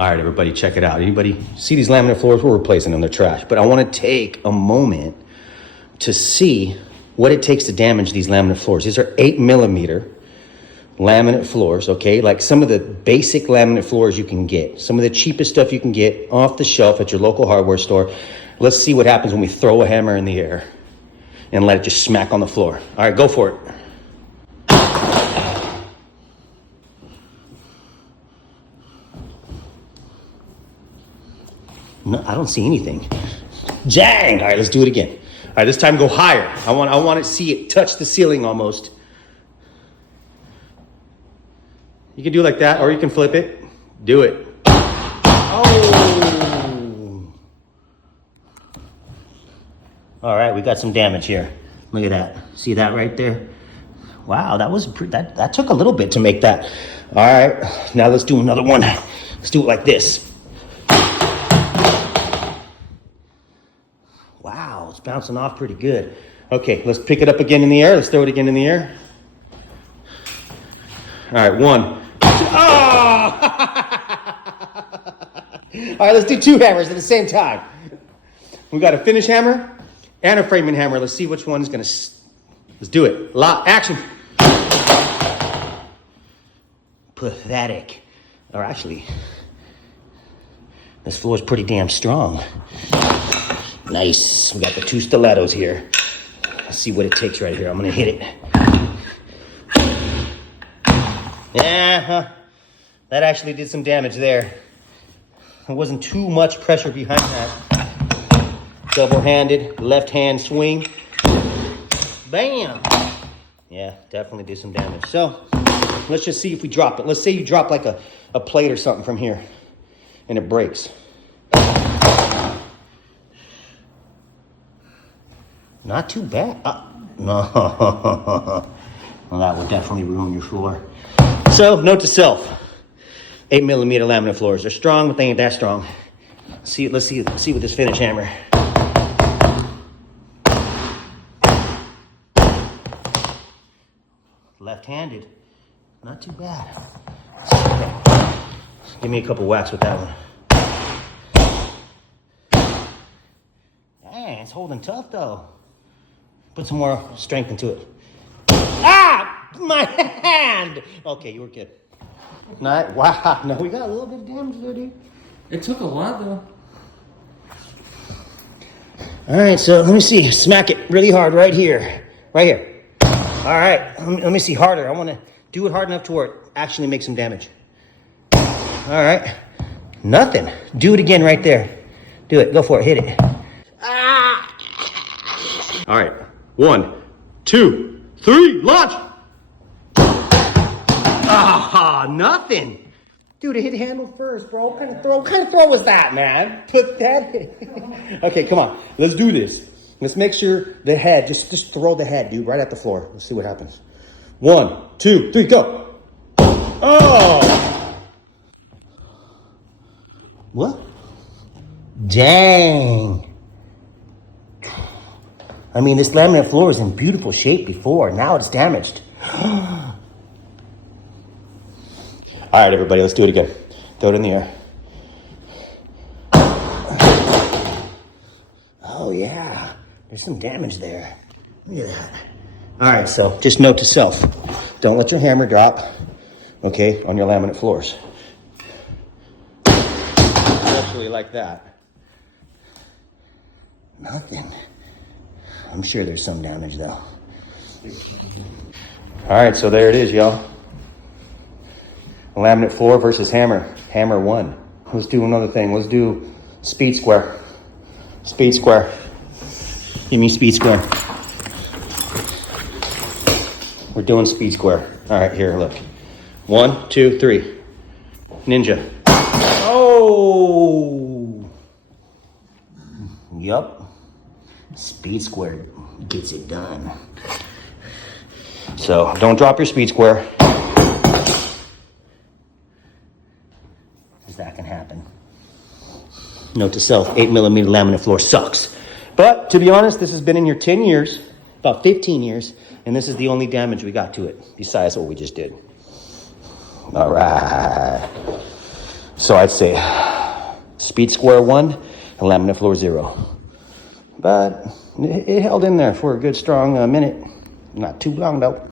All right, everybody, check it out. Anybody see these laminate floors? We're replacing them, they're trash. But I want to take a moment to see what it takes to damage these laminate floors. These are 8mm laminate floors, okay? Like some of the basic laminate floors you can get. Some of the cheapest stuff you can get off the shelf at your local hardware store. Let's see what happens when we throw a hammer in the air and let it just smack on the floor. All right, go for it. No, I don't see anything. Dang! All right, let's do it again. All right, this time go higher. I want to see it touch the ceiling almost. You can do it like that, or you can flip it. Do it. Oh! All right, we got some damage here. Look at that. See that right there? Wow, that took a little bit to make that. All right, now let's do another one. Let's do it like this. Wow, it's bouncing off pretty good. Okay, let's pick it up again in the air. Let's throw it again in the air. All right, 1. Oh! All right, let's do 2 hammers at the same time. We got a finish hammer and a framing hammer. Let's see which one's gonna. Let's do it. Action. Pathetic. Or actually, this floor is pretty damn strong. Nice. We got the 2 stilettos here. Let's see what it takes right here. I'm gonna hit it. Yeah, that actually did some damage there. There wasn't too much pressure behind that. Double-handed, left hand swing. Bam! Yeah, definitely did some damage. So, let's just see if we drop it. Let's say you drop like a plate or something from here, and it breaks. Not too bad. No. Well, that would definitely ruin your floor. So, note to self, 8mm laminate floors. They're strong, but they ain't that strong. Let's see with this finish hammer. Left-handed, not too bad. Give me a couple whacks with that one. Dang, it's holding tough though. Put some more strength into it. Ah! My hand! Okay, you were good. Wow, no, we got a little bit of damage there, dude. It took a lot, though. All right, so let me see. Smack it really hard right here. Right here. All right, let me see harder. I want to do it hard enough to where it actually makes some damage. All right. Nothing. Do it again right there. Do it. Go for it. Hit it. Ah! All right. 1, 2, 3, launch! Ah, nothing. Dude, it hit handle first, bro. What kind of throw was that, man? Put that in. Okay, come on. Let's do this. Let's make sure the head, just throw the head, dude, right at the floor. Let's see what happens. 1, 2, 3, go. Oh! What? Dang. I mean, this laminate floor was in beautiful shape before. Now it's damaged. All right, everybody, let's do it again. Throw it in the air. Oh, yeah. There's some damage there. Look at that. All right, so just note to self. Don't let your hammer drop, okay, on your laminate floors. Especially like that. Nothing. I'm sure there's some damage, though. All right, so there it is, y'all. Laminate floor versus hammer. Hammer 1. Let's do another thing. Let's do speed square. Speed square. Give me speed square. We're doing speed square. All right, here, look. 1, 2, 3. Ninja. Oh! Yup. Speed square gets it done. So don't drop your speed square. Because that can happen. Note to self, 8mm laminate floor sucks. But to be honest, this has been in here 10 years, about 15 years, and this is the only damage we got to it, besides what we just did. All right. So I'd say speed square 1 and laminate floor 0. But it held in there for a good strong minute. Not too long though.